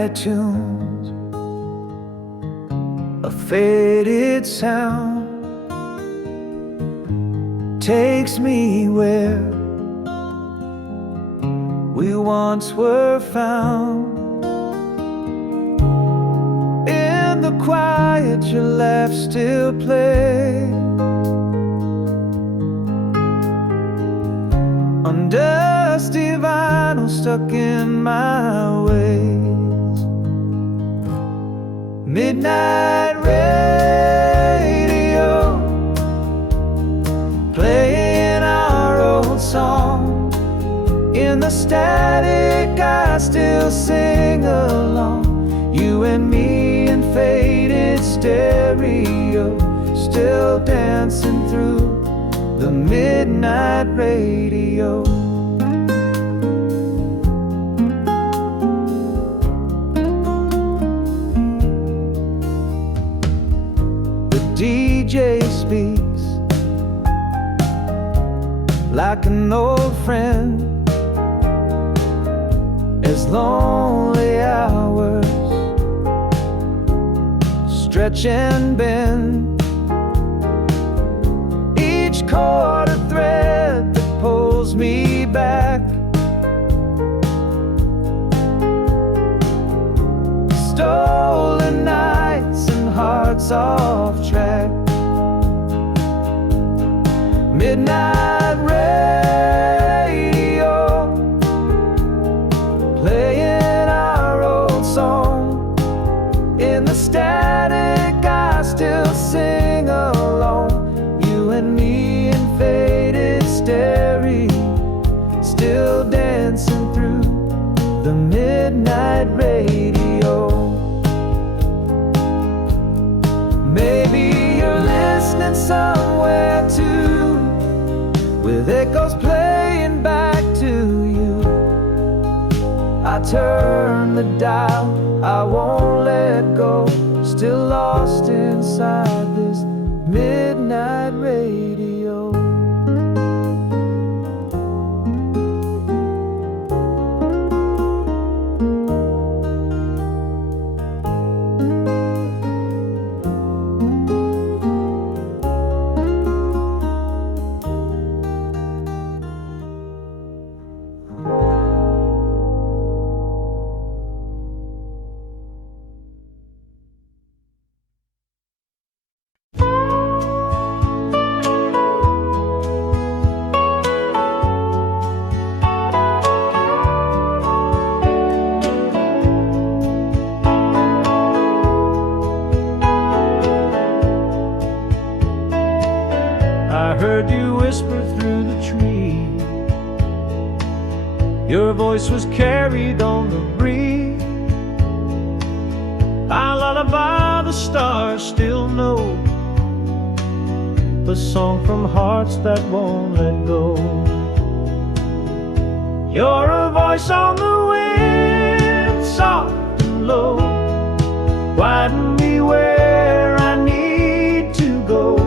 quiet tunes, a faded sound takes me where we once were found. In the quiet, your laugh still plays. On dusty vinyl stuck in my ways. Midnight radio, playing our old song. In the static I still sing along. You and me in faded stereo, still dancing through the midnight radio. The DJ speaks like an old friend, as lonely hours stretch and bend. Each chord a thread that pulls me back. Stolen nights and hearts off track. Midnight radio, playing our old song. In the static I still sing along. You and me in faded stereo, still dancing through the midnight radio. Maybe you're listening somewhere too, with echoes playing back to you. I turn the dial, I won't let go, still lost inside this midnight radio. I heard you whisper through the trees. Your voice was carried on the breeze. I lullaby the stars still know, the song from hearts that won't let go. You're a voice on the wind, soft and low, guiding me where I need to go.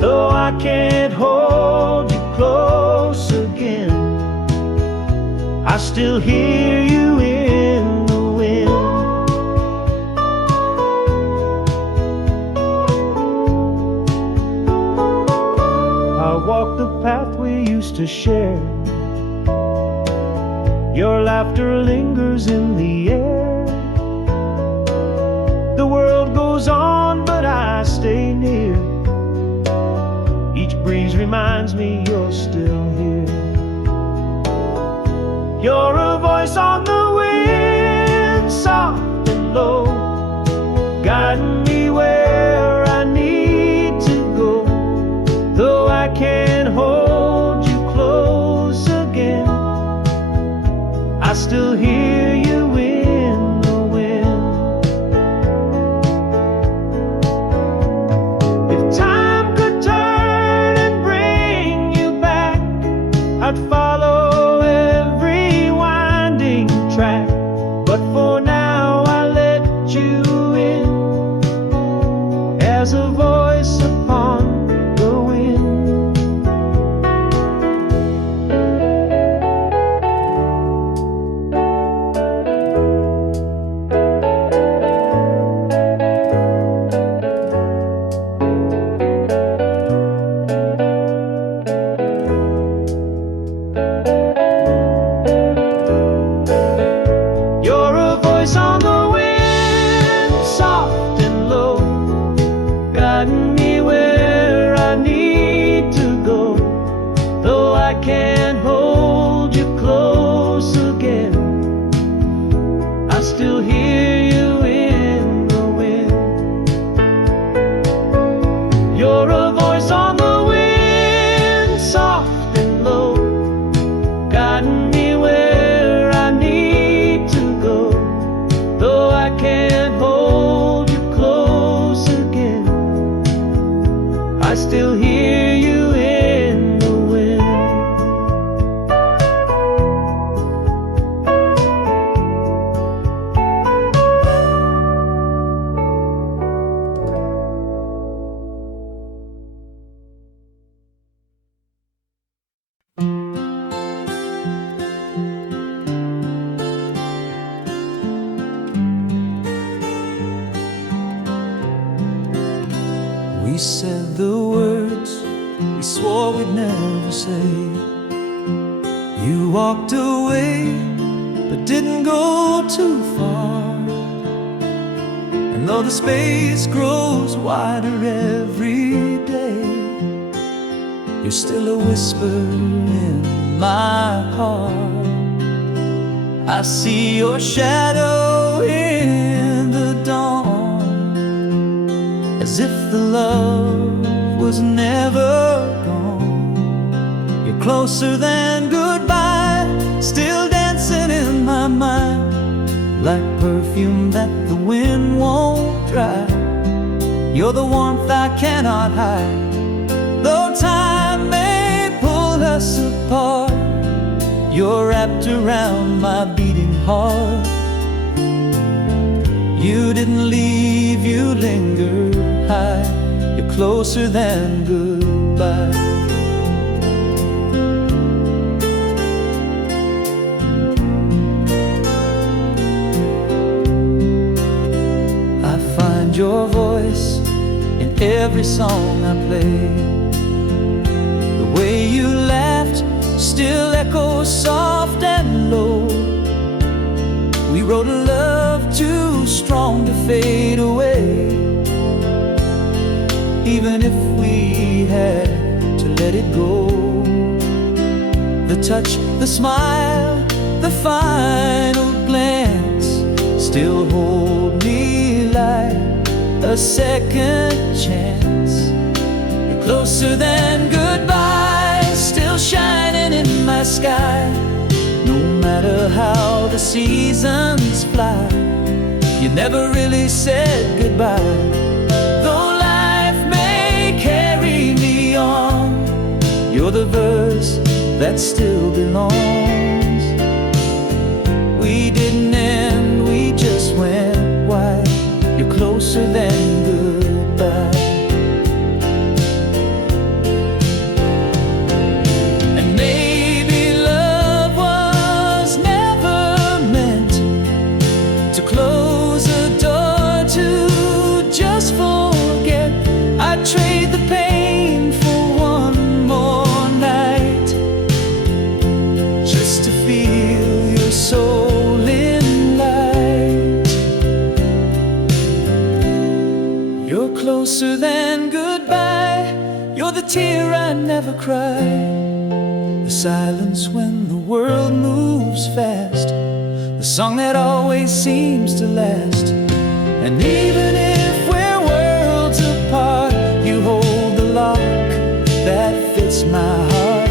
Though I can't hold you close again, I still hear you in the wind. I walk the path we used to share. Your laughter lingers in the air. The world goes on, but I stay near. Each breeze reminds me you're still here. You're a voice on the wind, soft and low, guiding me where I need to go. Though I can't hold you close again, I still hear you in the wind. If time could turn and bring you back, I'd follow every winding track. But for now I let you in, as a voice upon the wind. We said the words we swore we'd never say. You walked away, but didn't go too far. And though the space grows wider every day, you're still a whisper in my heart. I see your shadow in the dawn, as if the love was never gone. You're closer than goodbye, still dancing in my mind, like perfume that the wind won't dry. You're the warmth I cannot hide, though time may pull us apart. You're wrapped around my beating heart. You didn't leave, you lingered high. You're closer than goodbye. I find your voice in every song I play. The way you laughed still echoes soft and low. We wrote a love too strong to fade away, even if we had to let it go. The touch, the smile, the final glance still hold me like a second chance. You're closer than goodbye, still shining in my sky. No matter how the seasons fly, you never really said goodbye. Though life may carry me on, you're the verse that still belongs. We didn't end, we just went wide. You're closer than goodbye. Close a door to just forget. I'd trade the pain for one more night, just to feel your soul in light. You're closer than goodbye. You're the tear I never cried, the silence when the world moves fast, the song that always seems to last. And even if we're worlds apart, you hold the lock that fits my heart.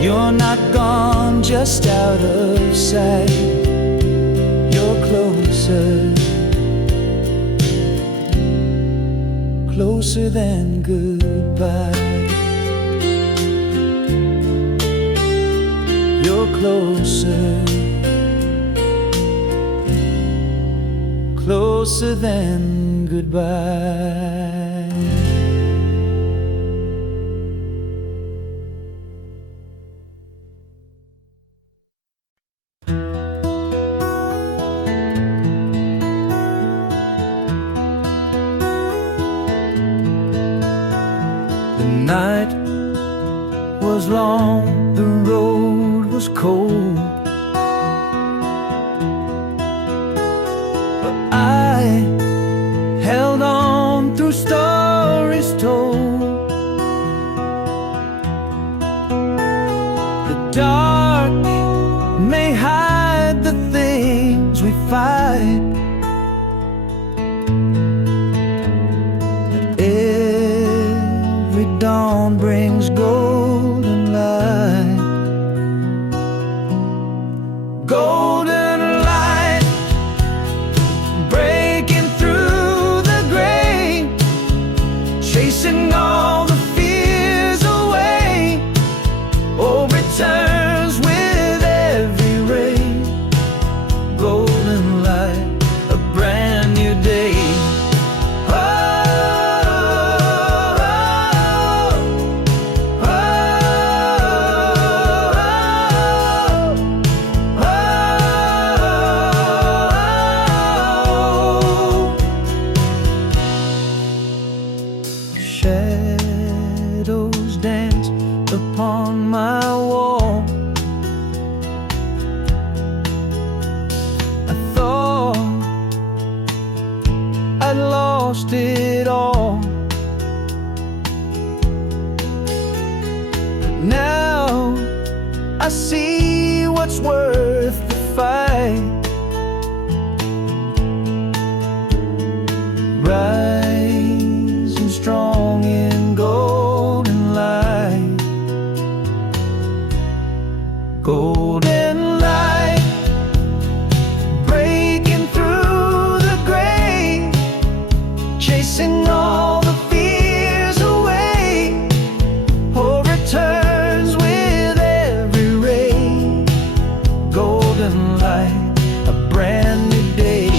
You're not gone, just out of sight. You're closer, closer than goodbye. You're closer, closer than goodbye. The night was long, the road was cold, but I held on through stories told. The dark may hide the things we fight, but every dawn brings golden light. Golden light breaking through the gray, chasing all the fears away. Oh, returns with every ray. had lost it all. But now I see what's worth the fight. Rising strong in golden light. Golden light, breaking through the gray, chasing all the fears away. Hope returns with every ray. Golden light, a brand new day.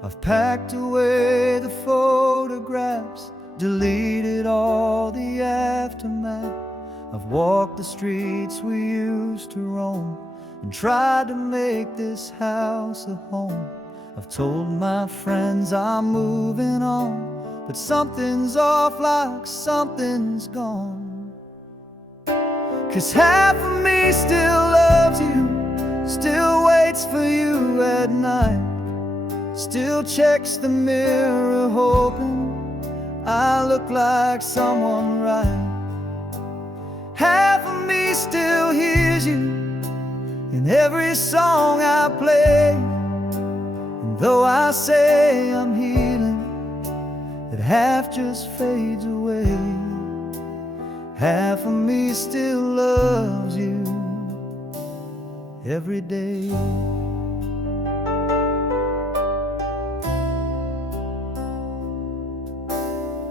I've packed away the photographs, deleted all the aftermath. I've walked the streets we used to roam and tried to make this house a home. I've told my friends I'm moving on, but something's off, like something's gone. 'Cause half of me still loves you, still waits for you at night, still checks the mirror hoping I look like someone right. Half of me still hears you in every song I play, and though I say I'm healing, that half just fades away. Half of me still loves you every day.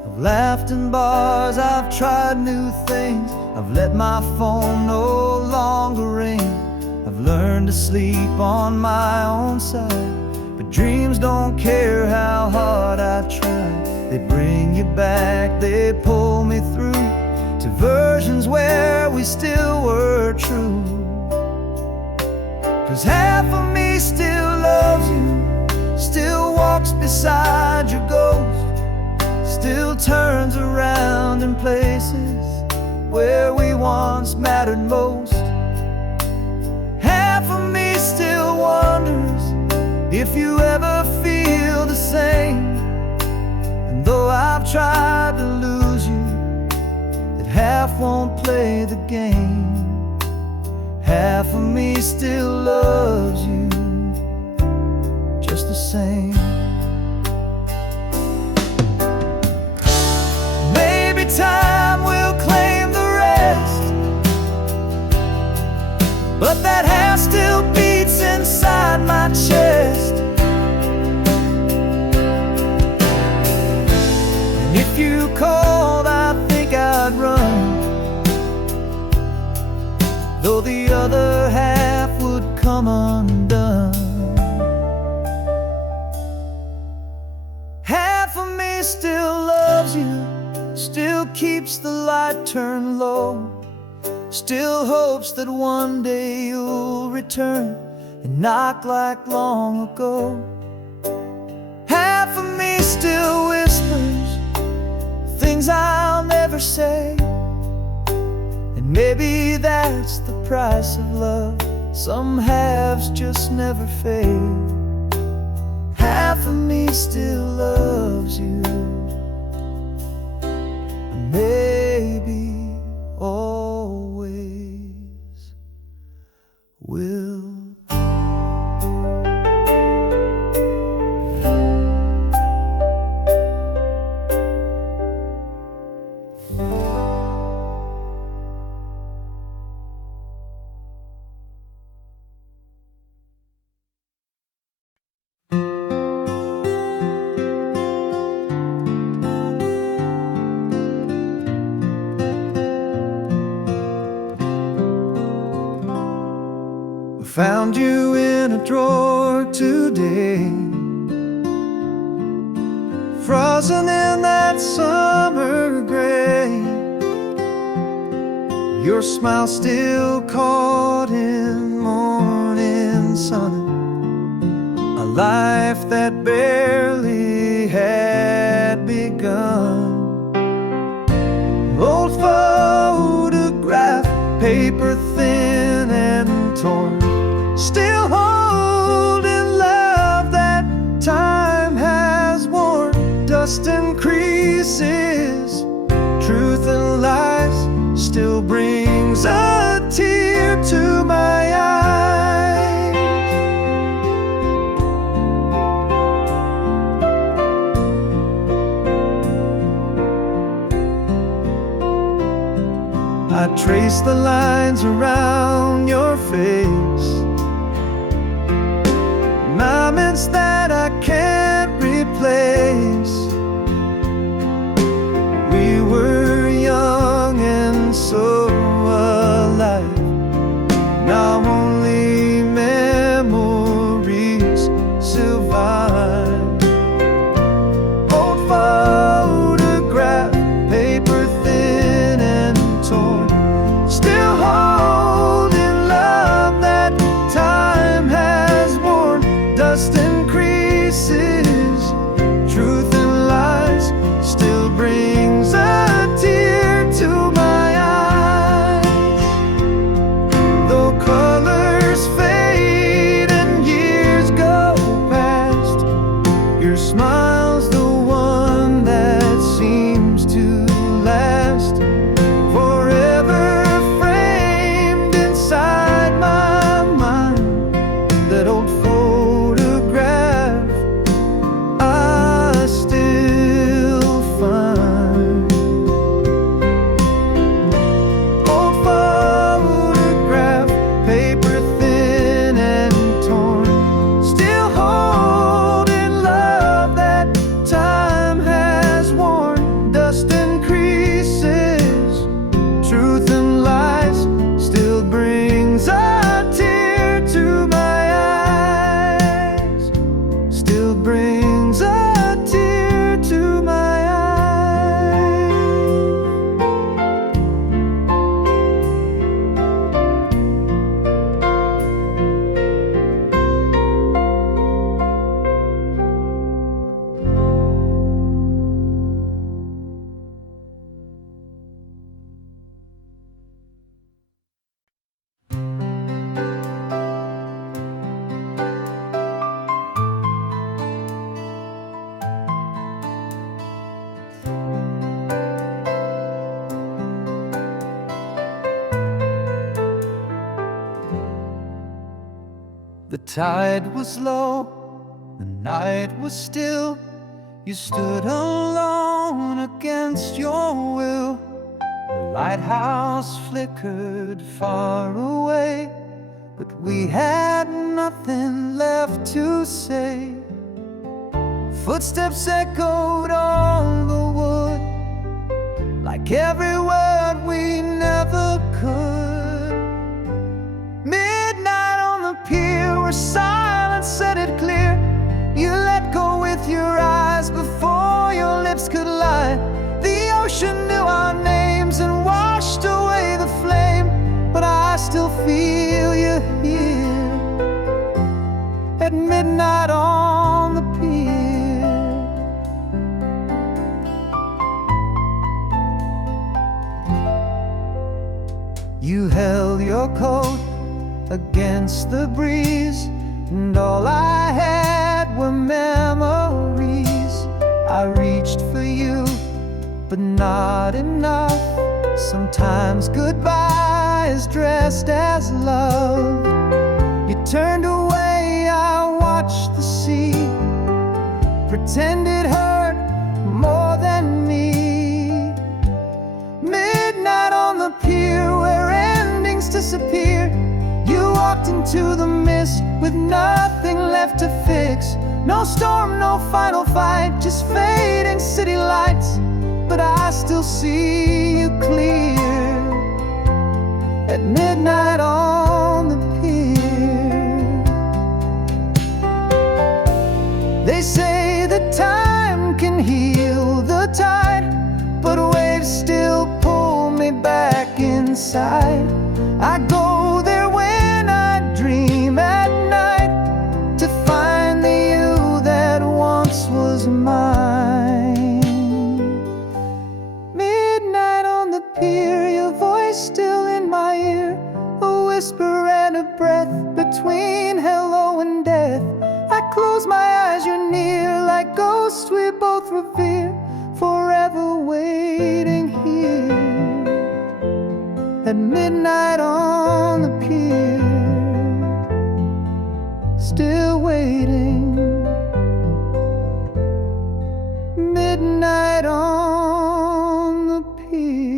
I've laughed in bars, I've tried new things, I've let my phone no longer ring. I've learned to sleep on my own side, but dreams don't care how hard I try. They bring you back, they pull me through to versions where we still were true. 'Cause half of me still loves you, still walks beside your ghost, still turns around in places where we once mattered most. Half of me still wonders if you ever feel the same. And though I've tried to lose you, that half won't play the game. Half of me still loves you just the same. Time will claim the rest, but that half still beats inside my chest. And if you called, I think I'd run, though the other half would come come undone. Half of me still loves you, still keeps the light turned low, still hopes that one day you'll return and knock like long ago. Half of me still whispers things I'll never say, and maybe that's the price of love. Some halves just never fade. Half of me still loves you, maybe always will. Found you in a drawer today, frozen in that summer gray. Your smile still caught in morning sun, a life that barely had begun. Old photograph, paper thin and torn, still holding love that time has worn. Dust and creases, truth and lies, still brings a tear to my eyes. I trace the lines around your face, moments that I can't replace. We were young and so alive, now only memories survive. Old photograph, paper thin and torn, still holding love that time has worn. Dust and creases, truth and lies, still brings a tear to my eyes. Though colors fade and years go past, your smile's the one that seems to last, forever framed inside my mind. That old photograph I still find. Old photograph, paper thin and torn, still holding love that time has worn. Dust and creases, truth and lies, still brings a tear to my eyes. Still brings a tear to my eyes. The tide was low, the night was still. You stood alone against your will. The lighthouse flickered far away, but we had nothing left to say. Footsteps echoed on the wood, like every word we never could. Midnight on the pier, Your silence said it clear. You let go with your eyes before your lips could lie. The ocean knew our names and washed away the flame, but I still feel you here at midnight on the pier. You held your coat against the breeze, and all I had were memories. I reached for you, but not enough. Sometimes goodbye is dressed as love. You turned away, I watched the sea, pretend it hurt more than me. Midnight on the pier where endings disappear. You walked into the mist with nothing left to fix. No storm, no final fight, just fading city lights. But I still see you clear at midnight on the pier. They say that time can heal the tide, but waves still pull me back inside. I go there when I dream at night, to find the you that once was mine. Midnight on the pier, your voice still in my ear, a whisper and a breath between hello and death. I close my eyes, you're near, like ghosts we both revere, forever waiting here at midnight on the pier. Still waiting, midnight on the pier.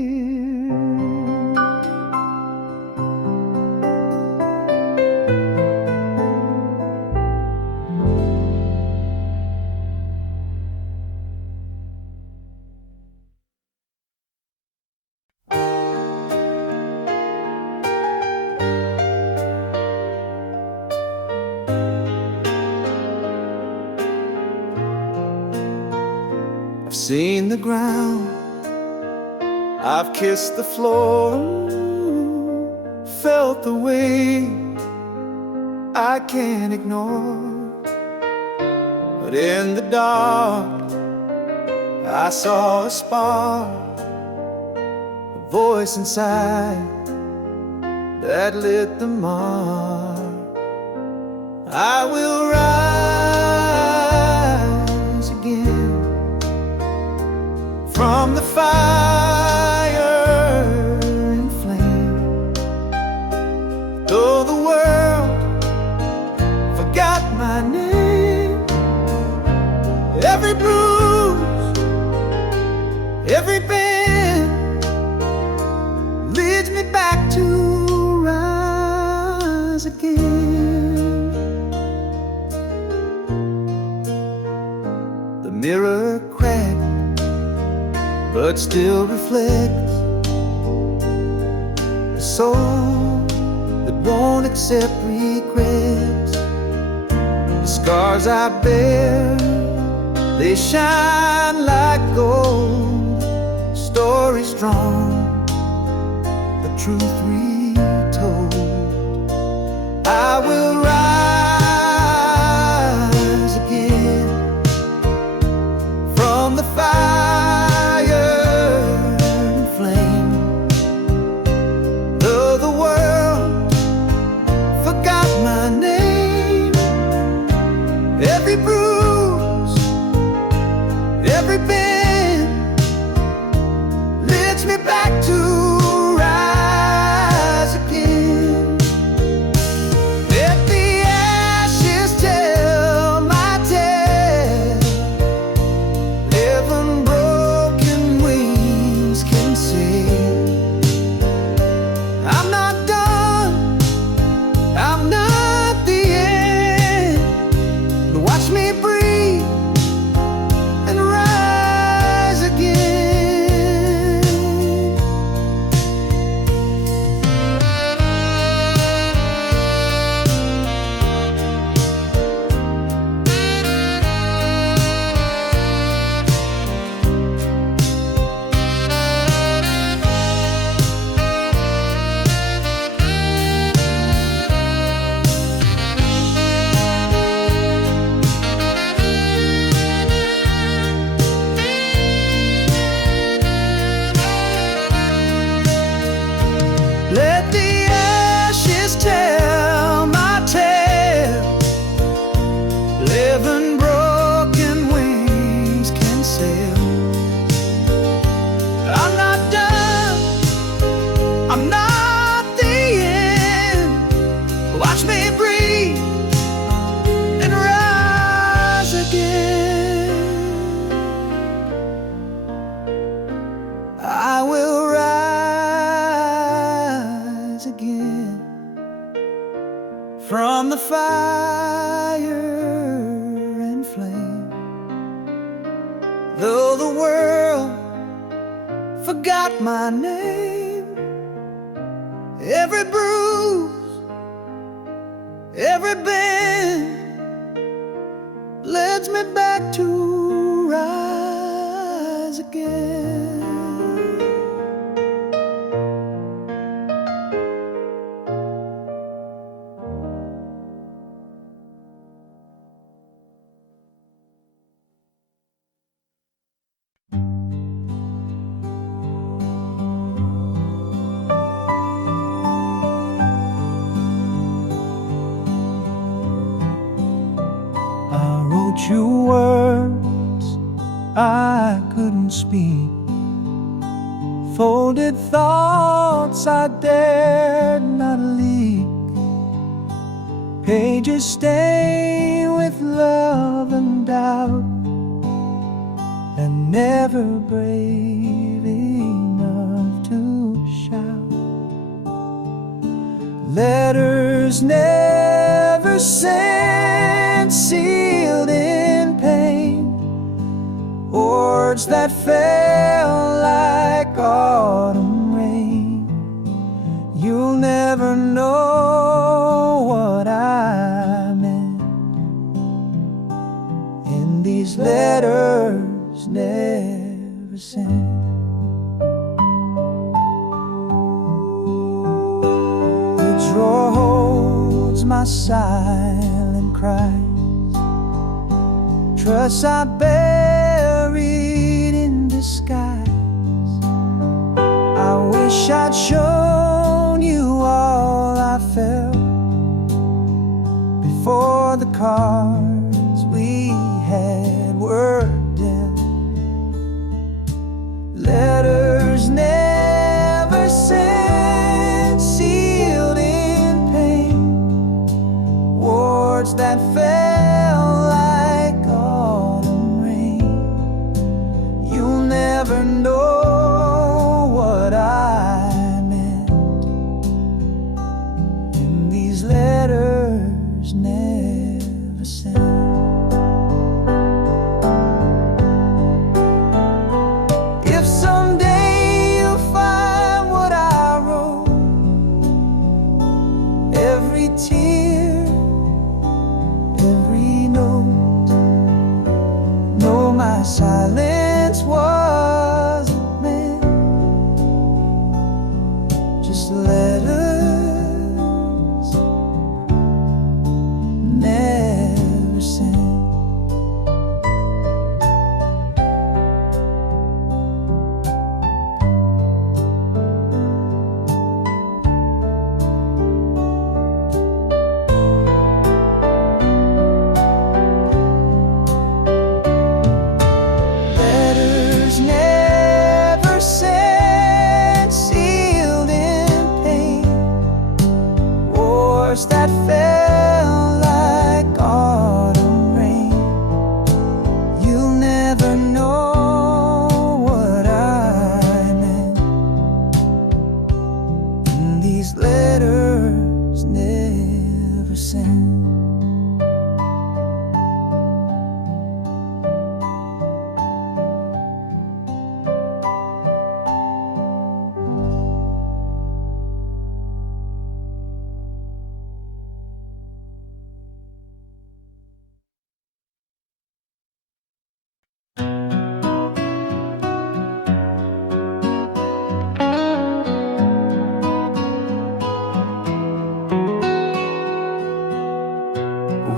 I've seen the ground, I've kissed the floor, felt the weight I can't ignore. But in the dark, I saw a spark, a voice inside that lit the mark. I will rise again from the fire and flame. Though the world forgot my name, every bruise, every bend leads me back to rise again. The mirror cracked, but still reflects the soul that won't accept regrets. The scars I bear, they shine like gold. Story strong, the truth retold. I will rise again from the fire and flame. Though the world forgot my name, every bruise, every bend leads me back to rise from the fire and flame. Though the world forgot my name, every bruise, every bend leads me back to rise again. You words I couldn't speak, folded thoughts I dared not leak, pages stained with love and doubt, and never brave enough to shout. Letters never sent, sealed in pain, words that fell like autumn rain. You'll never know what I meant, and these letters never sent. The drawer holds my silent cries, trusts I buried in disguise. I wish I'd shown you all I felt before the cards we had were dealt. Letters never sent, sealed in pain, words that fell like autumn rain. You'll never know what I meant, and these letters never sent. If someday you'll find what I wrote, every tear, every note, know my silence wasn't meant, just letters never sent. Letters never sent, sealed in pain, words that fell like autumn rain. You'll never know what I meant, and these letters never sent.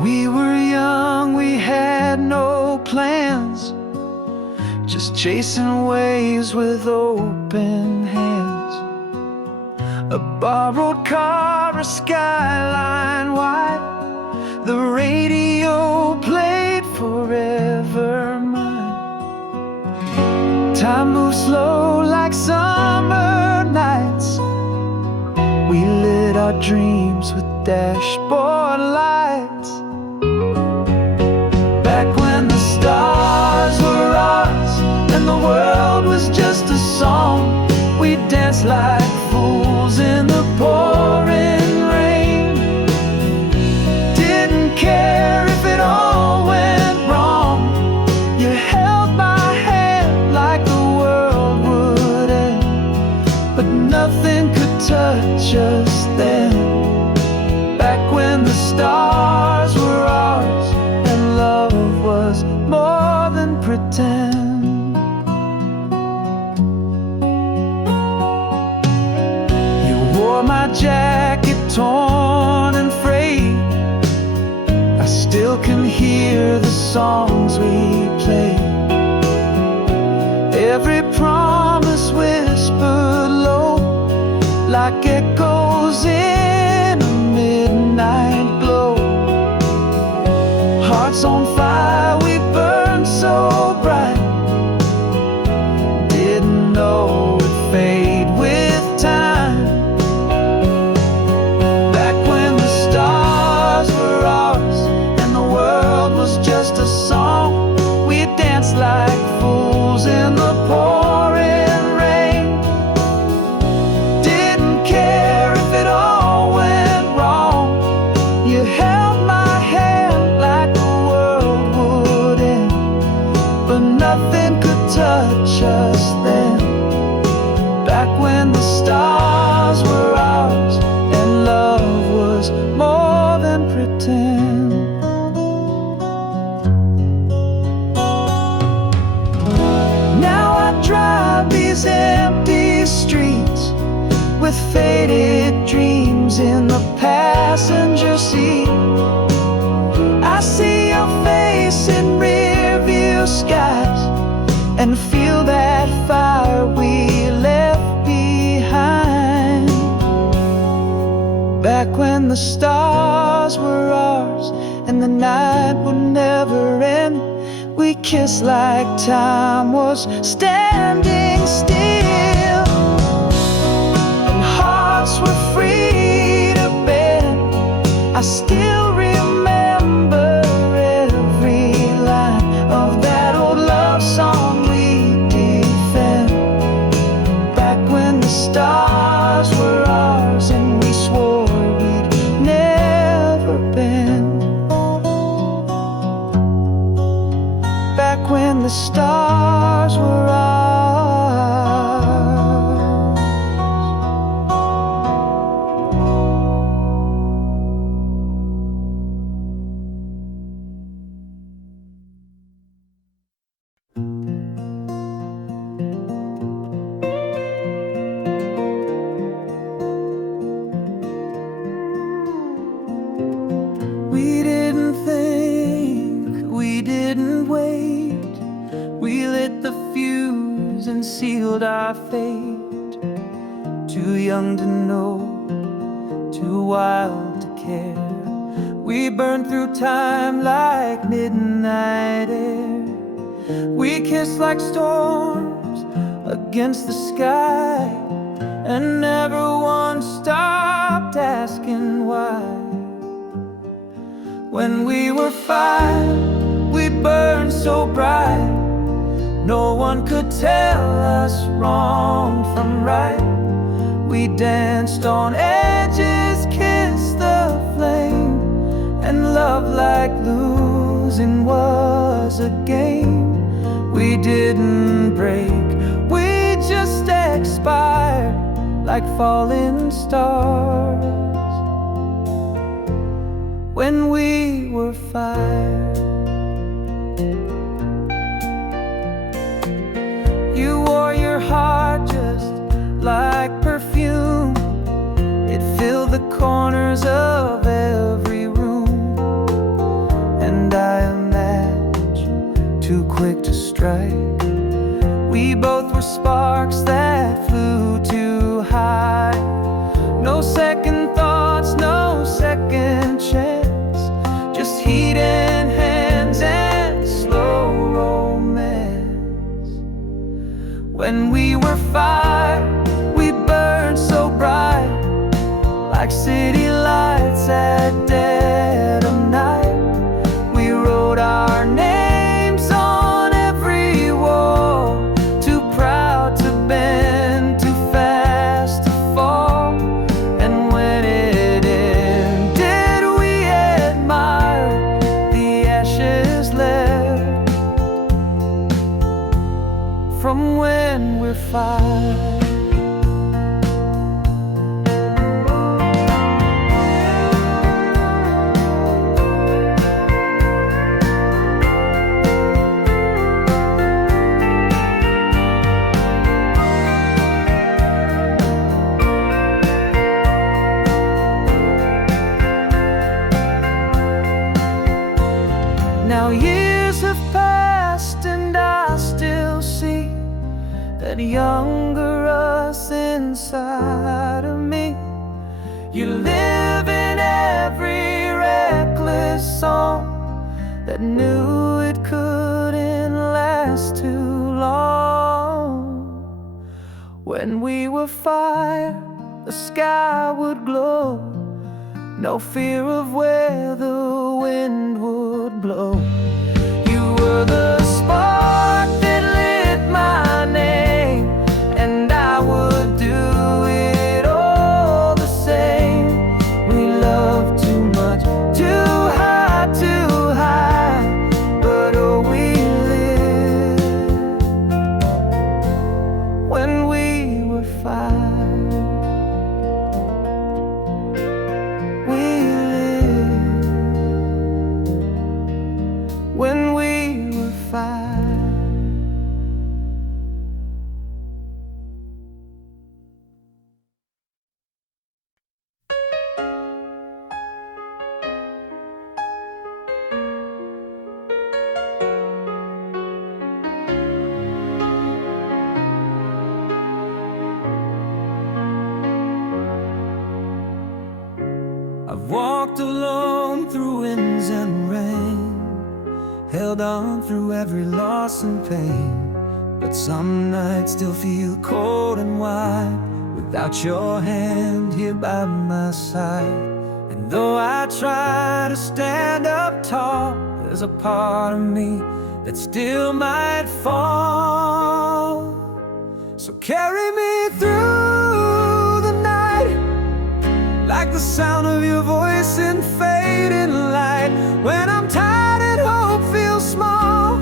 We were young, we had no plans, just chasing waves with open hands. A borrowed car, a skyline white, the radio played Forever Mine. Time moves slow like summer nights. We lit our dreams with dashboard lights. Back when the stars were ours and the world was just a song, we danced like fools in the pouring rain. touch us then. Back when the stars were ours and love was more than pretend. You wore my jacket torn and frayed. I still can hear the songs we played. Every promise whispered low, like echoes in a midnight glow. Hearts on fire, we burned so bright. Didn't know it'd fade with time. Back when the stars were ours and the world was just a song, we danced like fools in the pouring rain. Didn't care if it all went wrong. You held my hand like the world would end, but nothing could touch us then. Back when the stars were ours and love was more than pretend. Drive these empty streets with faded dreams in the passenger seat. I see your face in rearview skies and feel that fire we left behind. Back when the stars were ours and the night would never end, we kissed like time was standing still, and hearts were free to bend. I still remember every line of that old love song we defend. Back when the stars were ours and we swore we'd never bend. Back when the stars were ours. We didn't think, we didn't wait. We lit the fuse and sealed our fate. Too young to know, too wild to care. We burned through time like midnight air. We kissed like storms against the sky, and never once stopped asking why. When we were 5, we burned so bright, no one could tell us wrong from right. We danced on edges, kissed the flame, and love like losing was a game. We didn't break, we just expired like falling stars. When we were 5, you wore your heart just like perfume. It filled the corners of every room, and I am match too quick to strike. We both were sparks that flew too high. No second thoughts, no second chance, just heat and hands and slow romance. When we were 5, we burned so bright, like city lights at dead of night. We wrote our names on every wall, too proud to bend, too fast to fall. And when it ended, we admired the ashes left from when we're 5. younger us inside of me. You live in every reckless song that knew it couldn't last too long. When we were fire, the sky would glow, no fear of where the wind would blow. You were the spark that lit my name, and I would do it all the same. We loved too much, too high, but oh, we lived when we were fire. When we were fire. I've walked alone through winds and rain, held on through every loss and pain, but some nights still feel cold and wide without your hand here by my side. And though I try to stand up tall, there's a part of me that still might fall. So carry me through the night, like the sound of your voice in fading light. When I'm tired and hope feels small,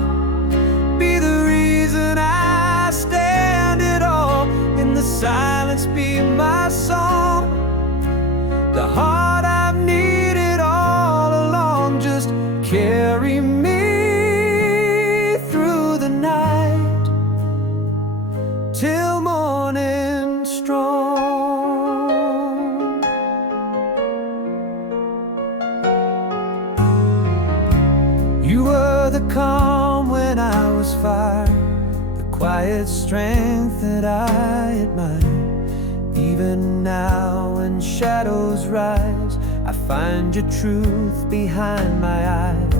be the reason I stand it all. In the silence be my song, the heart I've needed all along. Just carry me through the night till morning strong. You were the calm when I was fire, the quiet strength that I admire. Even now when shadows rise, I find your truth behind my eyes.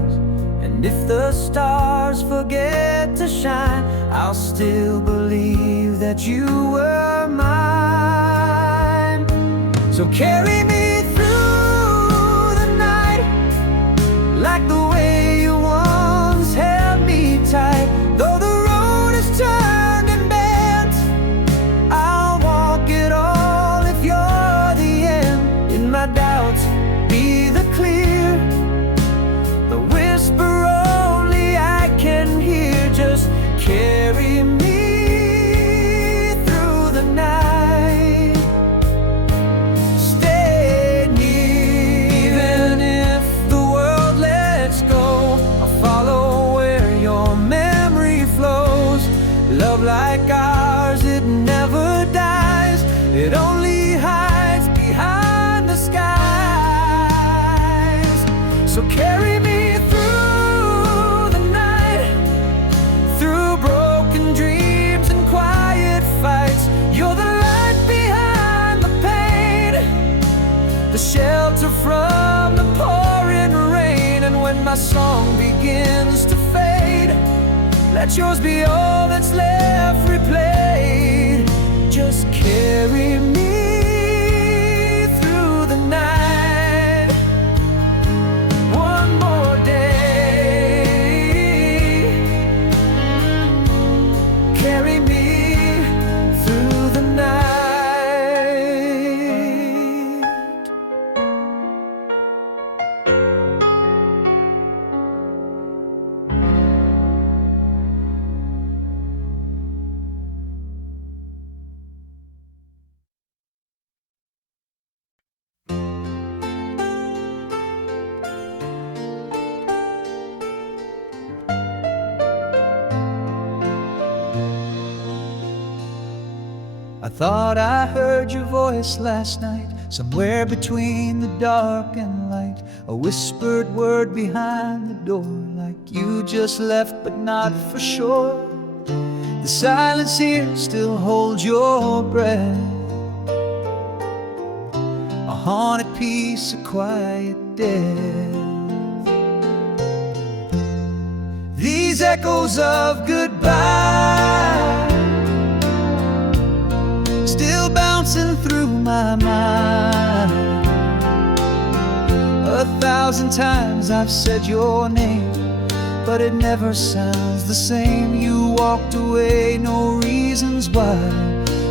And if the stars forget to shine, I'll still believe that you were mine. So carry me through the night, like the way you once held me tight. Though the road is turned and bent, I'll walk it all if you're the end. In my doubts, be the clear, the whisper only I can hear. Just carry me through the night, stay near. Even if the world lets go, I'll follow where your memory flows. Love like ours, it never dies, it only hides behind the skies. So carry me through the night, through broken dreams and quiet fights. You're the light behind the pain, the shelter from the pouring rain. And when my song begins to fade, let yours be all that's left replayed. Just carry me through the night, one more day. Carry me through the night. I thought I heard your voice last night, somewhere between the dark and light. A whispered word behind the door, like you just left but not for sure. The silence here still holds your breath, a haunted piece of quiet death. These echoes of goodbye still bouncing through my mind. 1,000 times I've said your name, but it never sounds the same. You walked away, no reasons why,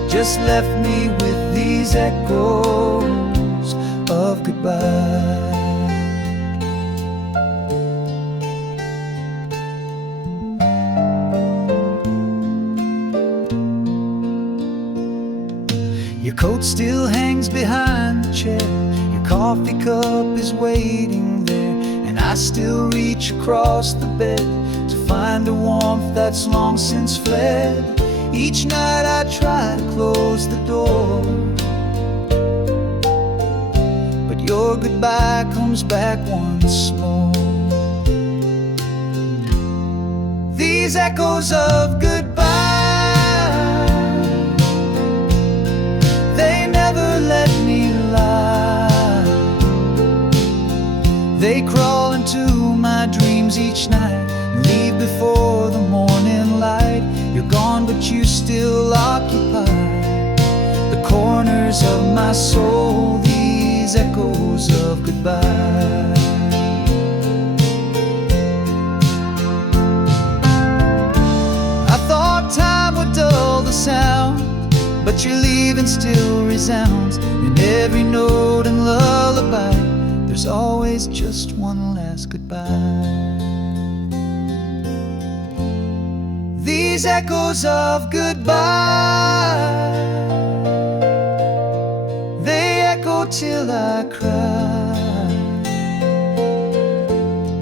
just left me with these echoes of goodbye. Your coat still hangs behind the chair, your coffee cup is waiting there, and I still reach across the bed to find a warmth that's long since fled. Each night I try to close the door, but your goodbye comes back once more. These echoes of goodbye, they never let me lie. They crawl into my dreams each night and leave before the morning light. You're gone, but you still occupy the corners of my soul. These echoes of goodbye. I thought time would dull the sound, but your leaving still resounds in every note and lullaby. There's always just one last goodbye. These echoes of goodbye, they echo till I cry.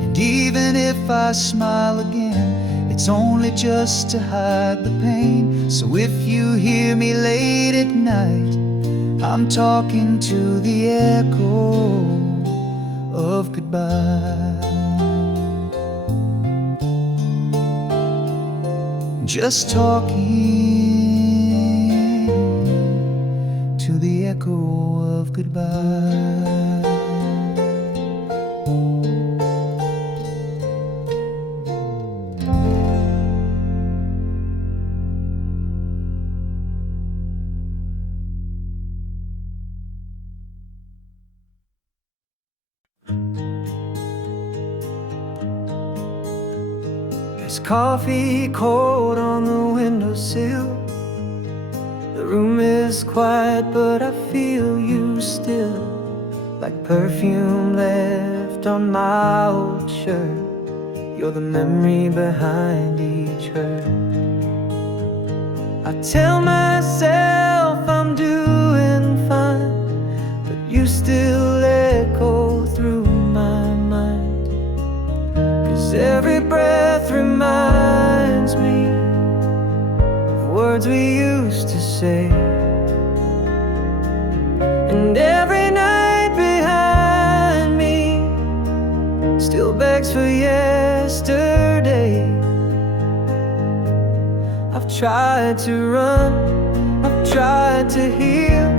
And even if I smile again, it's only just to hide the pain. So if you hear me late at night, I'm talking to the echo of goodbye. Just talking to the echo of goodbye. There's coffee cold on the windowsill. The room is quiet, but I feel you still, like perfume left on my old shirt. You're the memory behind each hurt. I tell myself I'm doing fine, but you still echo through my mind. 'Cause every breath reminds me of words we used to say, and every night behind me still begs for yesterday. I've tried to run, I've tried to heal,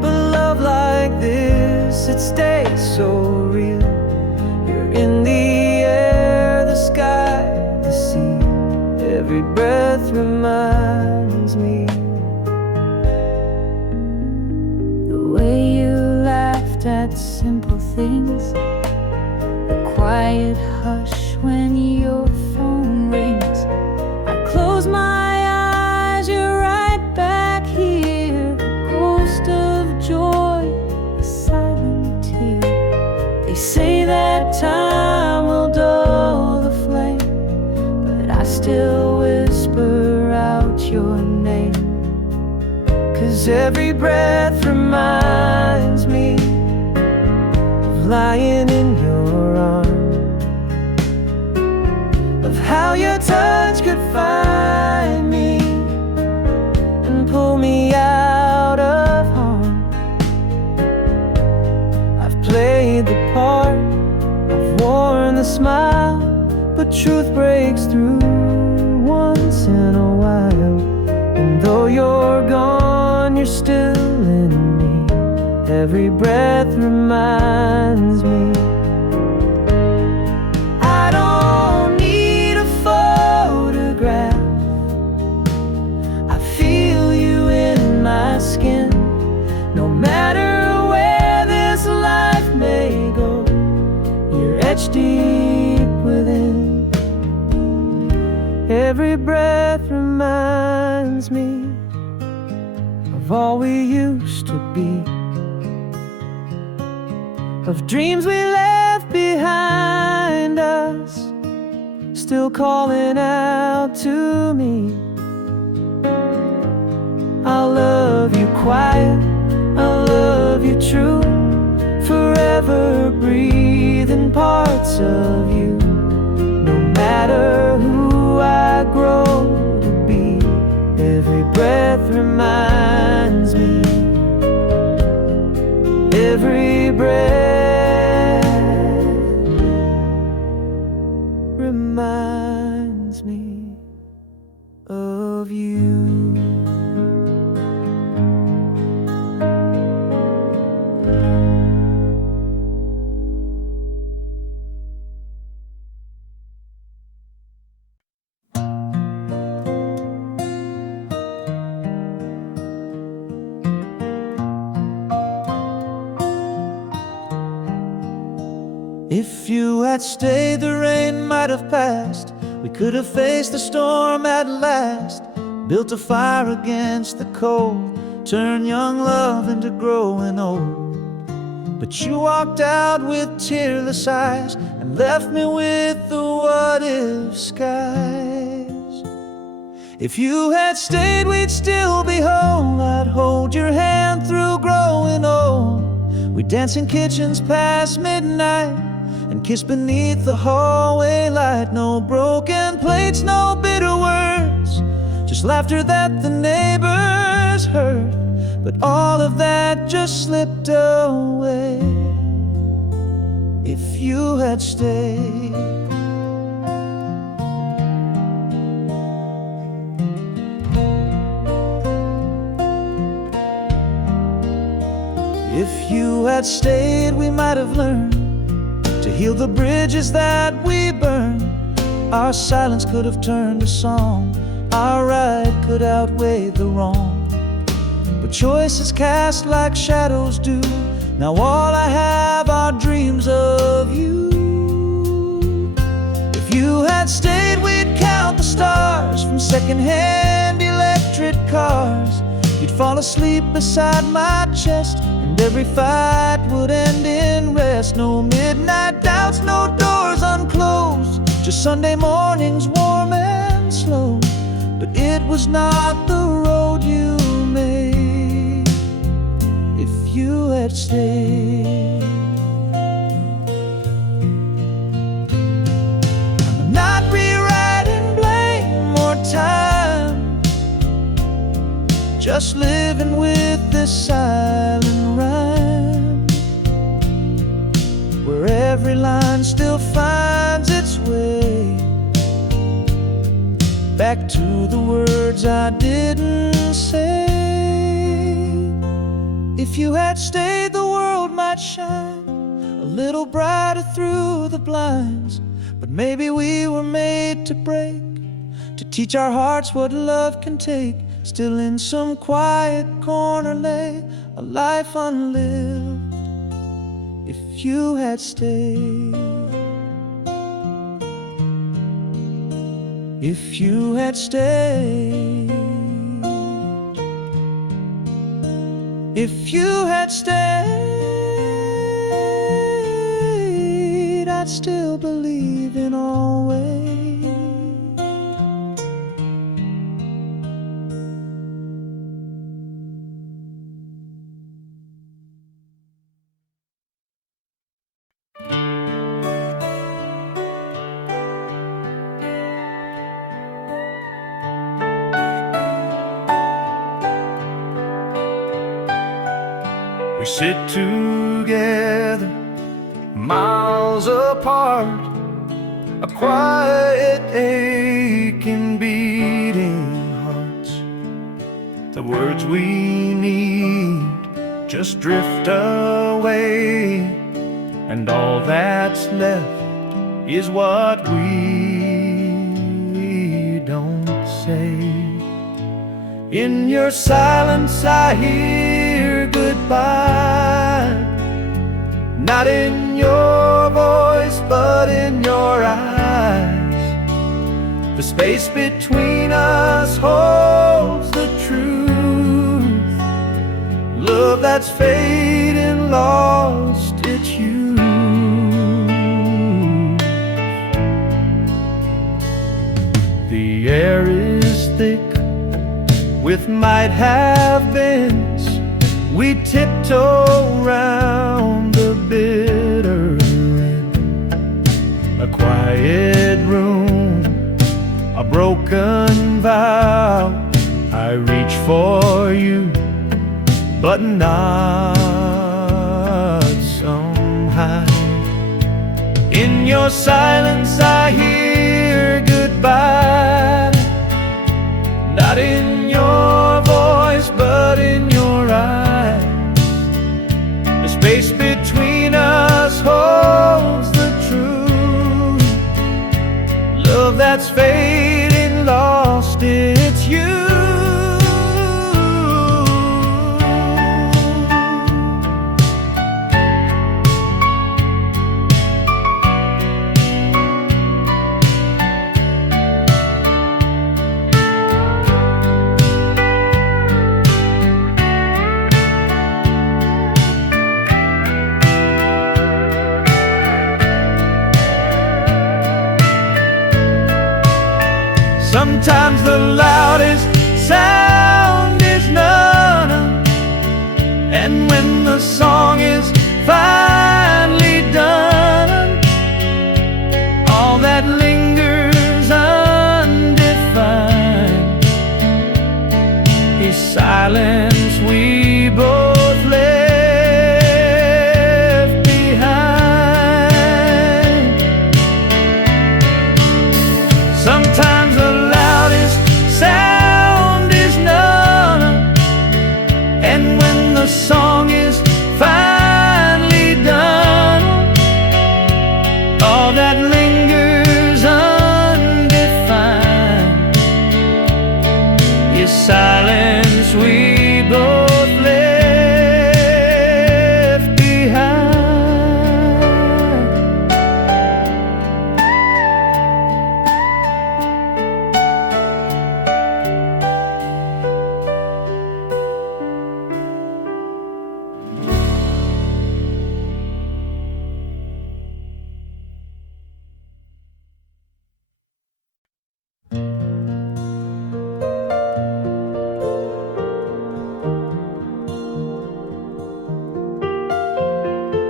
but love like this, it stays so real. You're in the air, the sky, the sea. Every breath reminds me. The way you laughed at simple things, the quiet hush when your phone rings. I close my eyes, you're right back here, a ghost of joy, a silent tear. They say that time will dull the flame, but I still whisper out your name. 'Cause every breath reminds me of lying in your arms, of how your touch could find me and pull me out of harm. I've played the part, I've worn the smile, but truth breaks through once in a while. you're still in me. Every breath reminds me. I don't need a photograph. I feel you in my skin. No matter where this life may go, you're etched deep within. Every breath reminds me of all we used to be, of dreams we left behind us, still calling out to me. I'll love you quiet, I'll love you true, forever breathing parts of you. No matter who I grow to be, every breath reminds me. Every breath reminds me of you. If you had stayed, the rain might have passed. We could have faced the storm at last, built a fire against the cold, turned young love into growing old. But you walked out with tearless eyes and left me with the what-if skies. If you had stayed, we'd still be whole. I'd hold your hand through growing old. We'd dance in kitchens past midnight and kiss beneath the hallway light. No broken plates, no bitter words, just laughter that the neighbors heard. But all of that just slipped away. If you had stayed, if you had stayed, we might have learned to heal the bridges that we burned. Our silence could have turned a song, our right could outweigh the wrong. But choices cast like shadows do. Now all I have are dreams of you. If you had stayed, we'd count the stars from secondhand electric cars. You'd fall asleep beside my chest, and every fight would end in rest. No midnight doubts, no doors unclosed, just Sunday mornings warm and slow. But it was not the road you made. If you had stayed, I'm not rewriting blame or time, just living with this silent rhyme, where every line still finds its way back to the words I didn't say. If you had stayed, the world might shine a little brighter through the blinds. But maybe we were made to break, to teach our hearts what love can take. Still in some quiet corner lay a life unlived. If you had stayed, if you had stayed, if you had stayed, I'd still believe in always. We sit together, miles apart, a quiet aching beating hearts. The words we need just drift away, and all that's left is what we don't say. In your silence I hear goodbye, not in your voice but in your eyes. The space between us holds the truth. Love that's fading, lost its youth. The air is thick with might have beens. We tiptoe round the bitter end. A quiet room, a broken vow. I reach for you, but not somehow. In your silence I hear goodbye, not in your voice but in your eyes. The space between us holds the truth. Love that's fading, lost its youth. Sometimes the loudest sound is none, and when the song is finally done, all that lingers undefined is silence we both left behind. Sometimes the sound is none, and when the song is finally done, all that lingers undefined is silence we both left behind.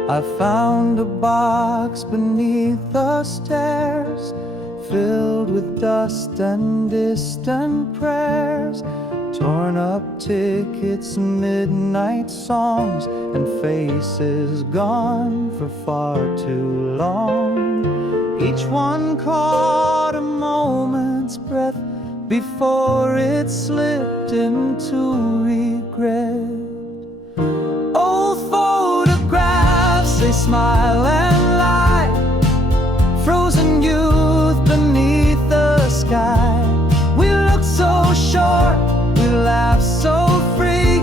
I found a box beneath the stairs, filled with dust and distant prayers, torn up tickets, midnight songs, and faces gone for far too long. Each one caught a moment's breath before it slipped into regret. Old photographs, they smile and lie, frozen youth beneath the sky. We looked so short, we laughed so free,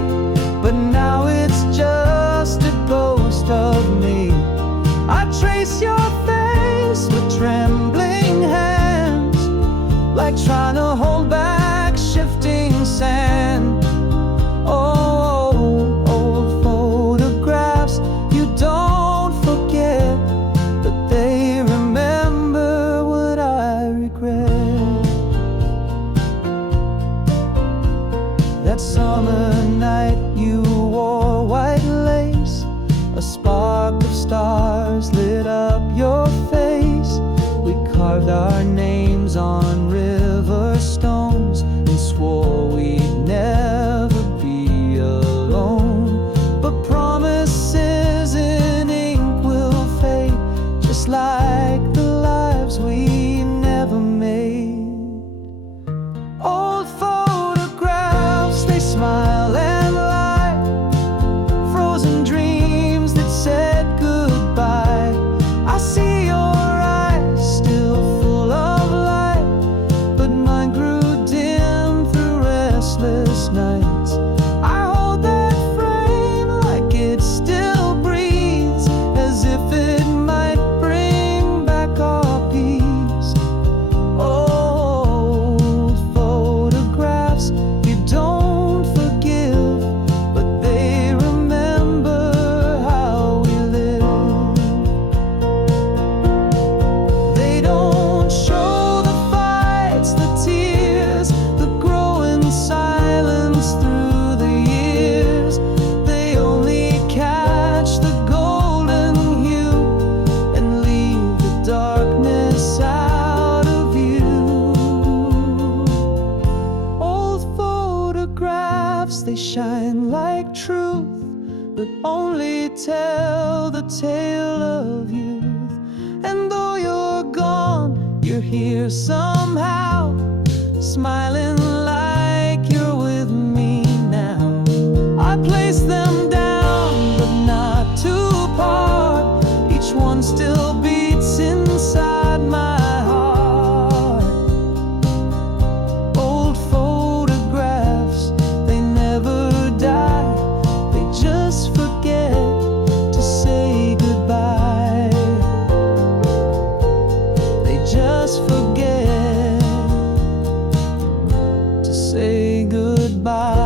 but now it's just a ghost of me. I trace your face with trembling hands, like trying to hold back shifting sand. Oh, old photographs, you don't forget. like truth, but only tell the tale of youth. And though you're gone, you're here somehow, smiling like you're with me now. I place them down, but not to part. Each one still beats inside my heart. Old photographs, they never die. They just forget to say goodbye. They just forget to say goodbye.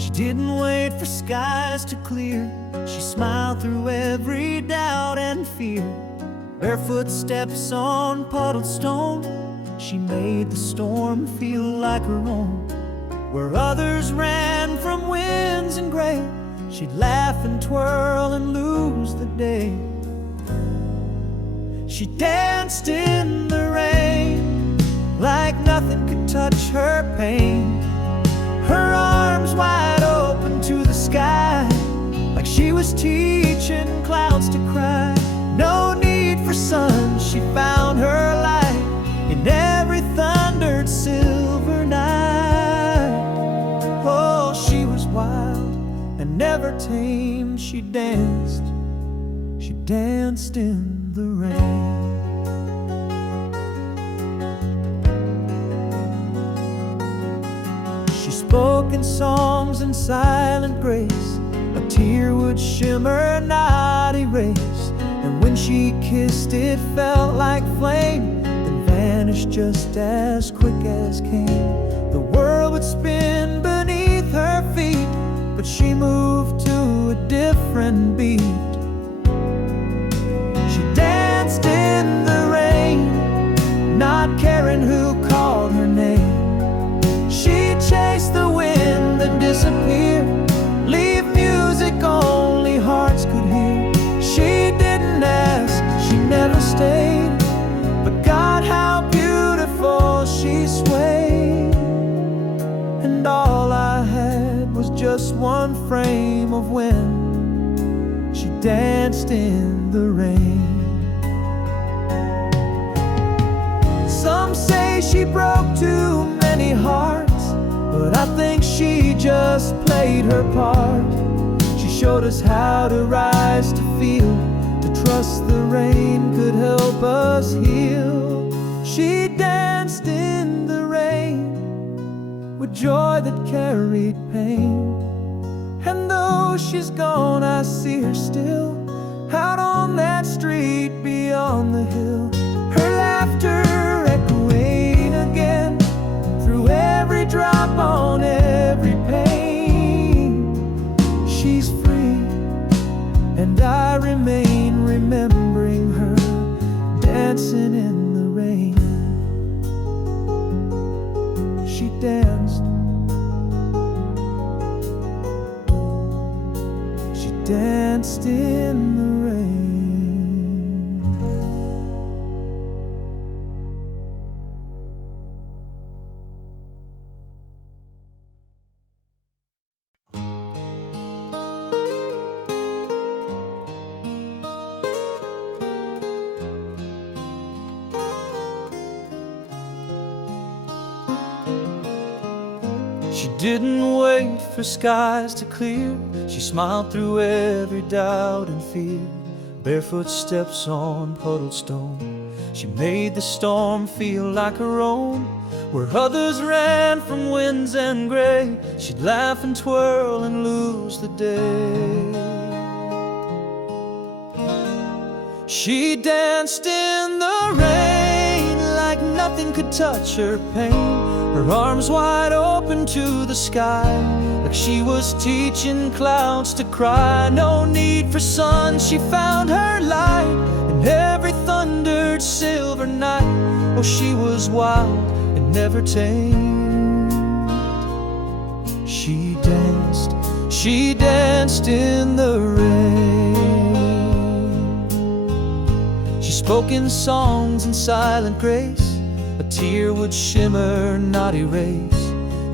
She didn't wait for skies to clear. She smiled through every doubt and fear. Barefoot steps on puddled stone. She made the storm feel like her own. Where others ran from winds and gray, she'd laugh and twirl and lose the day. She danced in the rain like nothing could touch her pain. Her arms wide open to the sky, like she was teaching clouds to cry. No need for sun, she found her light in every thundered silver night. Oh, she was wild and never tamed. She danced in the rain. She spoke in songs and silent grace. A tear would shimmer, not erase. And when she kissed, it felt like flame, then vanished just as quick as came. The world would spin beneath her feet, but she moved to a different beat. She danced in the rain, not caring who called her name. She chased the wind and disappeared, leave music only hearts could hear. She didn't ask, she never stayed, but God, how beautiful she swayed. And all I had was just one frame of when she danced in the rain. Some say she broke too many hearts, but I think she just played her part. She showed us how to rise, to feel, to trust the rain could help us heal. She danced in the rain with joy that carried pain. And though she's gone, I see her still out on that street beyond the hill. Her laughter echoing again through every drop on every pane. She's free, and I remain remembering her dancing in the rain. She danced in the rain. She didn't wait for skies to clear. She smiled through every doubt and fear. Barefoot steps on puddled stone. She made the storm feel like her own. Where others ran from winds and gray, she'd laugh and twirl and lose the day. She danced in the rain like nothing could touch her pain. Her arms wide open to the sky, like she was teaching clouds to cry. No need for sun, she found her light in every thundered silver night. Oh, she was wild and never tame. She danced in the rain. She spoke in songs and silent grace. A tear would shimmer, not erase.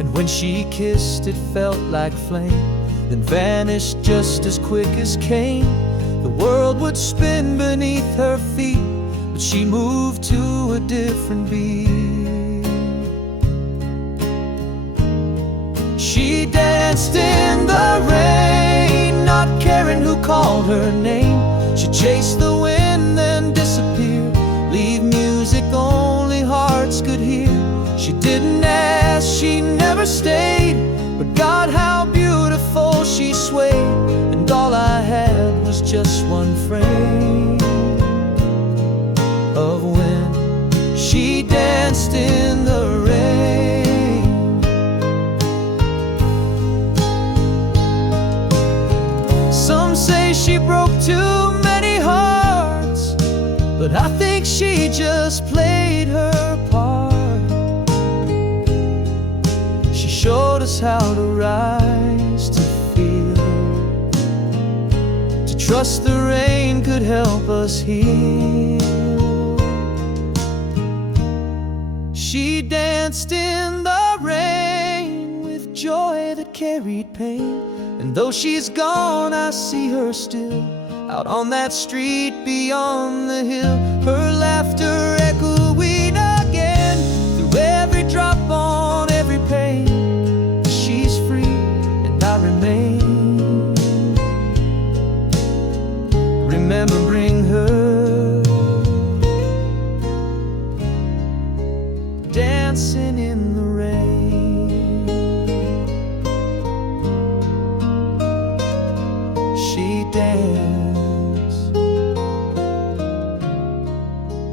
And when she kissed, it felt like flame, then vanished just as quick as came. The world would spin beneath her feet, but she moved to a different beat. She danced in the rain, not caring who called her name. She chased the wind, then disappeared, leave music only hearts could hear. She didn't ask, she never stayed, but God, how beautiful she swayed. And all I had was just one frame of when she danced in the rain. Some say she broke too many hearts, but I think she just played her part. She showed us how to rise, to feel, to trust the rain could help us heal. She danced in the rain with joy that carried pain. And though she's gone, I see her still out on that street beyond the hill. Her laughter echoing again through every drop on every pane. She's free and I remain, remembering her, dancing in the rain.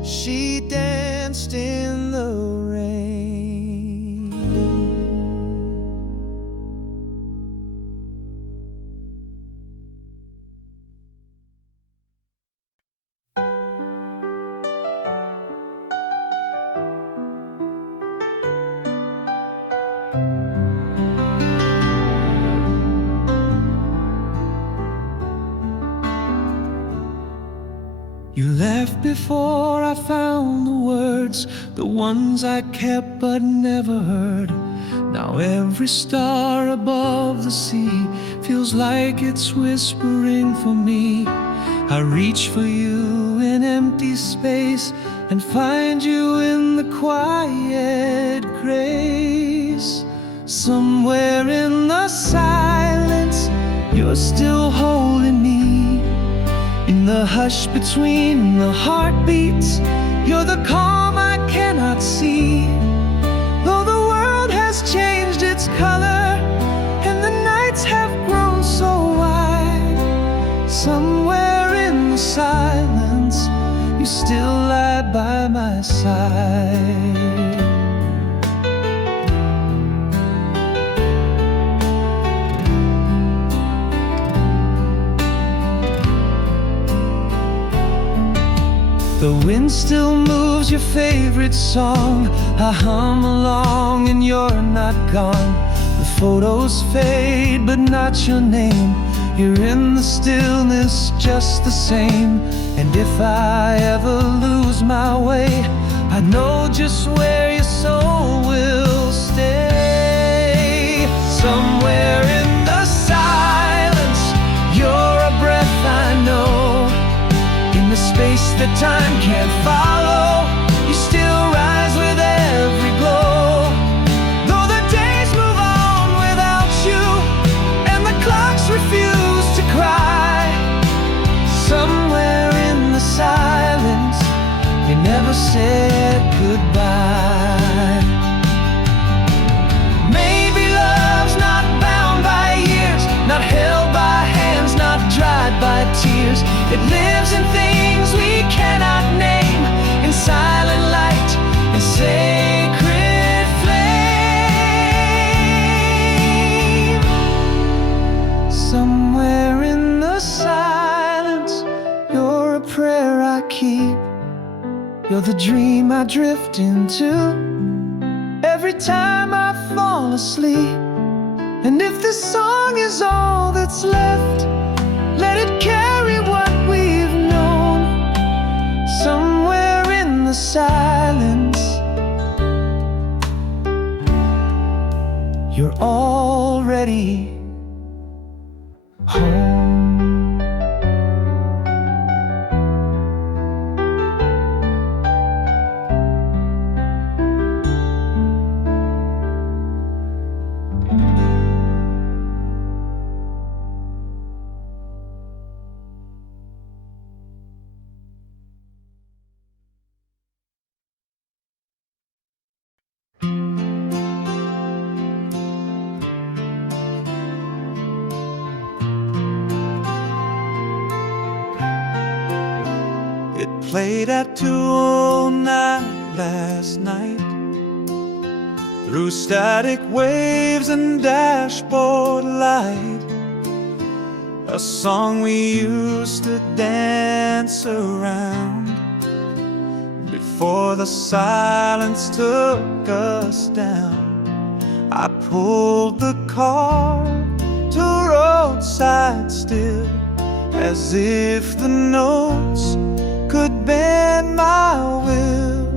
She danced in the rain. You left before I found the words, the ones I kept but never heard. Now every star above the sea feels like it's whispering for me. I reach for you in empty space and find you in the quiet grace. Somewhere in the silence, you're still holding me. In the hush between the heartbeats, you're the calm I cannot see. Though the world has changed its color and the nights have grown so wide, somewhere in the silence, you still lie by my side. The wind still moves your favorite song. I hum along and you're not gone. The photos fade but not your name. You're in the stillness just the same. And if I ever lose my way, I know just where your soul will stay. Somewhere in the silence, you're a breath I know. In the space that time can't follow, you still rise with every glow. Though the days move on without you and the clocks refuse to cry, somewhere in the silence, you never said goodbye. Maybe love's not bound by years, not held by hands, not dried by tears. It lives in things we cannot name, in silent light and sacred flame. keep. You're the dream I drift into every time I fall asleep. And if this song is all that's left, let it carry what we've known. Somewhere in the silence, you're already home. It played at 2 all night last night, through static waves and dashboard light. A song we used to dance around before the silence took us down. I pulled the car to roadside still, as if the notes could bend my will.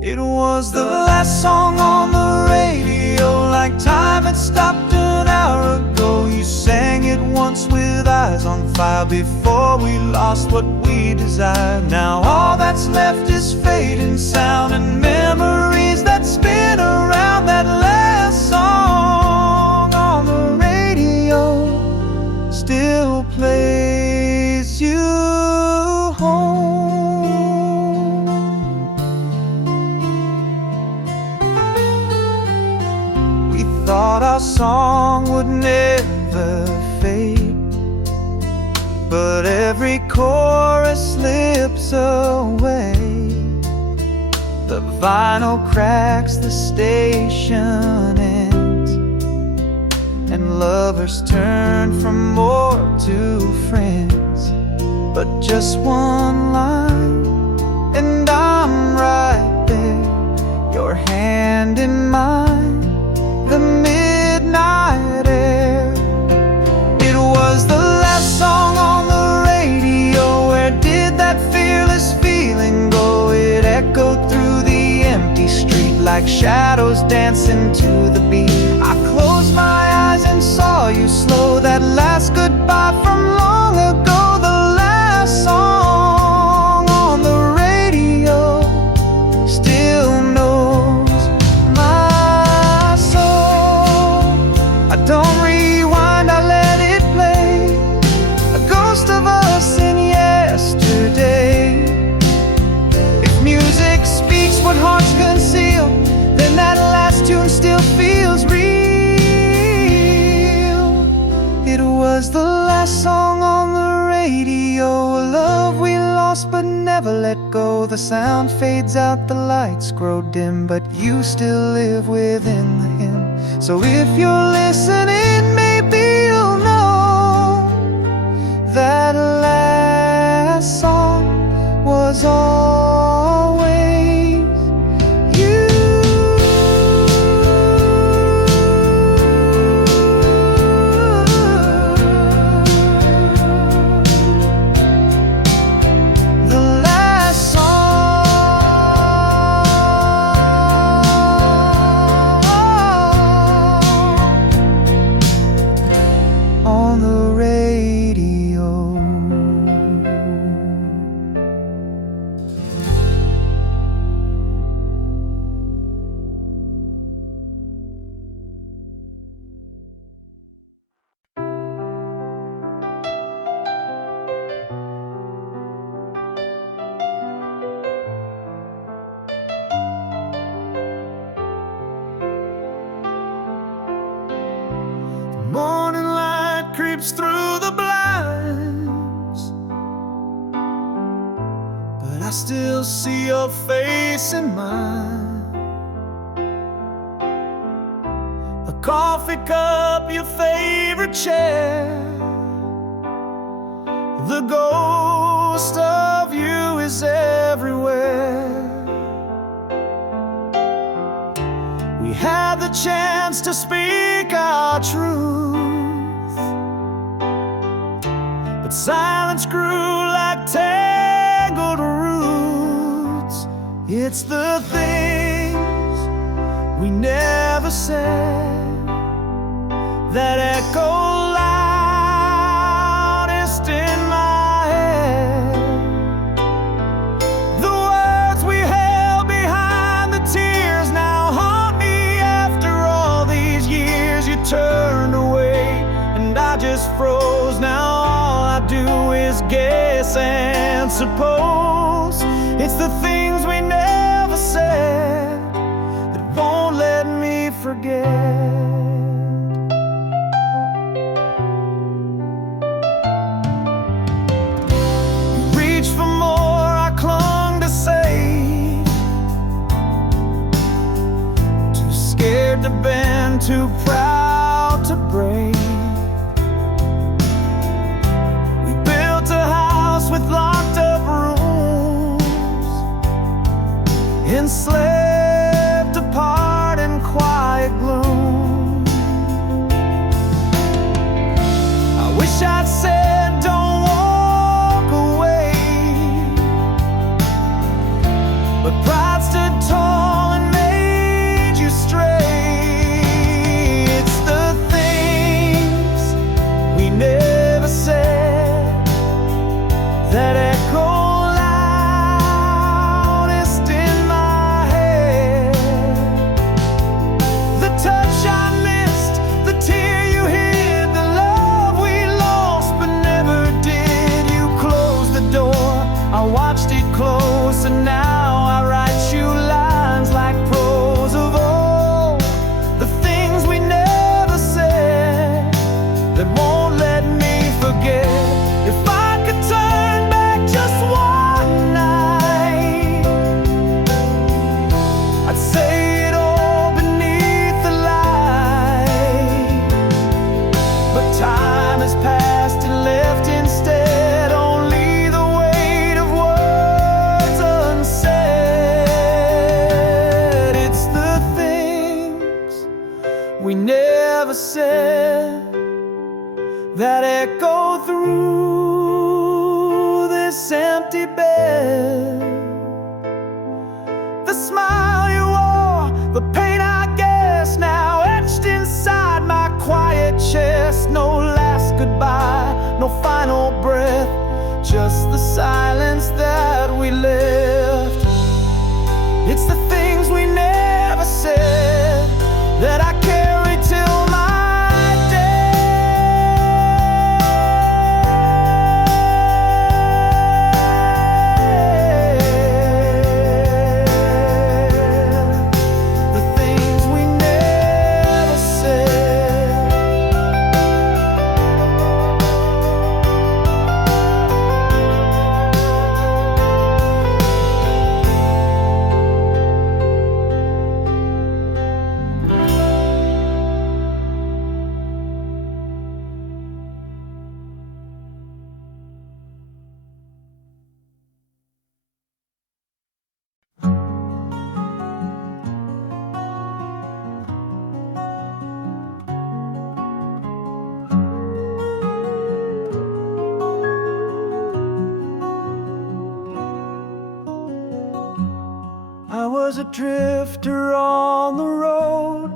It was the last song on the radio, like time had stopped an hour ago. You sang it once with eyes on fire before we lost what we desired. Now all that's left is fading sound and memories that spin around. That last song on the radio still plays you home. We thought our song would never fade, but every chorus slips away. The vinyl cracks, the station ends, and lovers turn from more to friends. But just one line, and I'm right there, your hand in mine, the midnight air. It was the last song on the radio. Where did that fearless feeling go? It echoed through the empty street like shadows dancing to the beat. I closed my eyes and saw you slow, that last goodbye from long ago. The last song on the radio still knows my soul. I don't rewind, I let it play, a ghost of us in yesterday. If music speaks what hearts conceal, then that last tune still feels real. It was the last song on the radio, a love we lost but never let go. The sound fades out, the lights grow dim, but you still live within the hymn. So if you're listening, maybe you'll know that last song was always you. The last song on the radio. Morning light creeps through the blinds, but I still see your face in mine. A coffee cup, your favorite chair, the ghost of you tears everywhere. We had the chance to speak our truth, but silence grew like tangled roots. It's the things we never said that echo loudest in my head. The words we held behind the tears now haunt me after all these years. You turned away and I just froze. Now all I do is guess and suppose. It's the things we never said that won't let me forget. To bend, too proud to break. We built a house with locked up rooms, enslaved apart in quiet gloom. I wish I'd said don't walk away, but pride stood tall and made you stray. That echo loudest in my head. The touch I missed, the tear you hid, the love we lost but never did. You closed the door, I watched it close, and now I write you lines like prose of old. The things we never said that won't let me forget. If I could turn just one night, I'd say it all beneath the light. But time has passed and left instead only the weight of words unsaid. It's the things we never said that echo through this empty bed. The smile you wore, the pain I guess now etched inside my quiet chest. No last goodbye, no final breath, just the silence that we left. It's the things we never said that I carry till my I was a drifter on the road,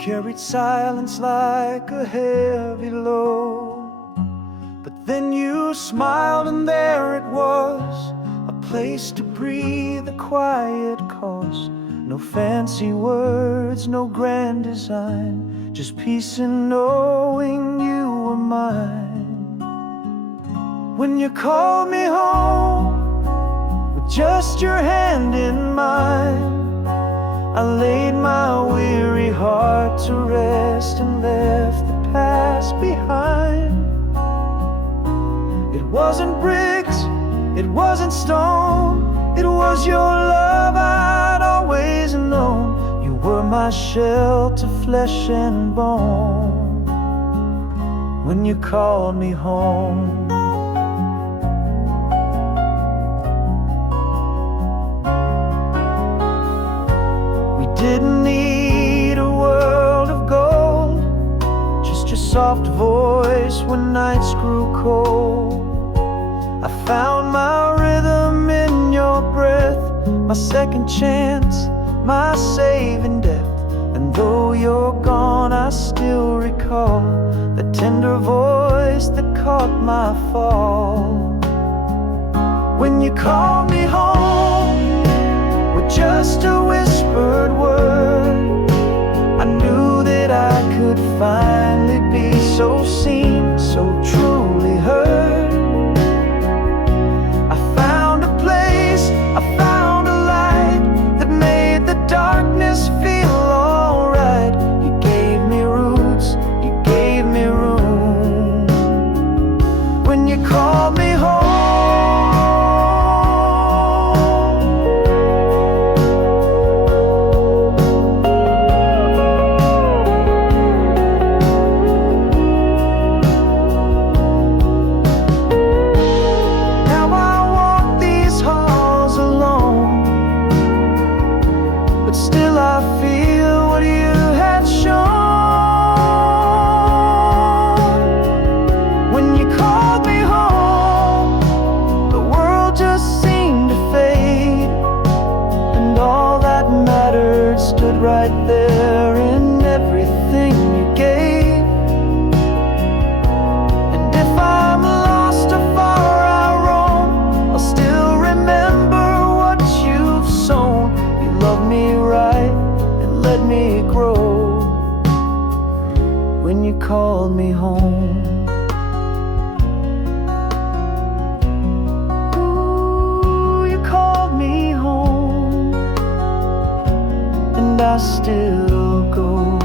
carried silence like a heavy load. But then you smiled and there it was, a place to breathe, a quiet cause. No fancy words, no grand design, just peace in knowing you were mine. When you called me home, just your hand in mine, I laid my weary heart to rest and left the past behind. It wasn't bricks, it wasn't stone, it was your love I'd always known. You were my shelter, flesh and bone, when you called me home. didn't need a world of gold, just your soft voice when nights grew cold. I found my rhythm in your breath, my second chance, my saving depth. And though you're gone, I still recall the tender voice that caught my fall. When you called me home with just a whispered word, I knew that I could finally be so seen, so truly heard. I found a place, I found a light that made the darkness feel alright. You gave me roots, you gave me room. When you called me home, still I feel what you had shown. When you called me home, the world just seemed to fade, and all that mattered stood right there in everything you gave. And if I'm lost or far I roam, I'll still remember what you've sown. You love me right and let me grow. When you called me home, ooh, you called me home, and I still go.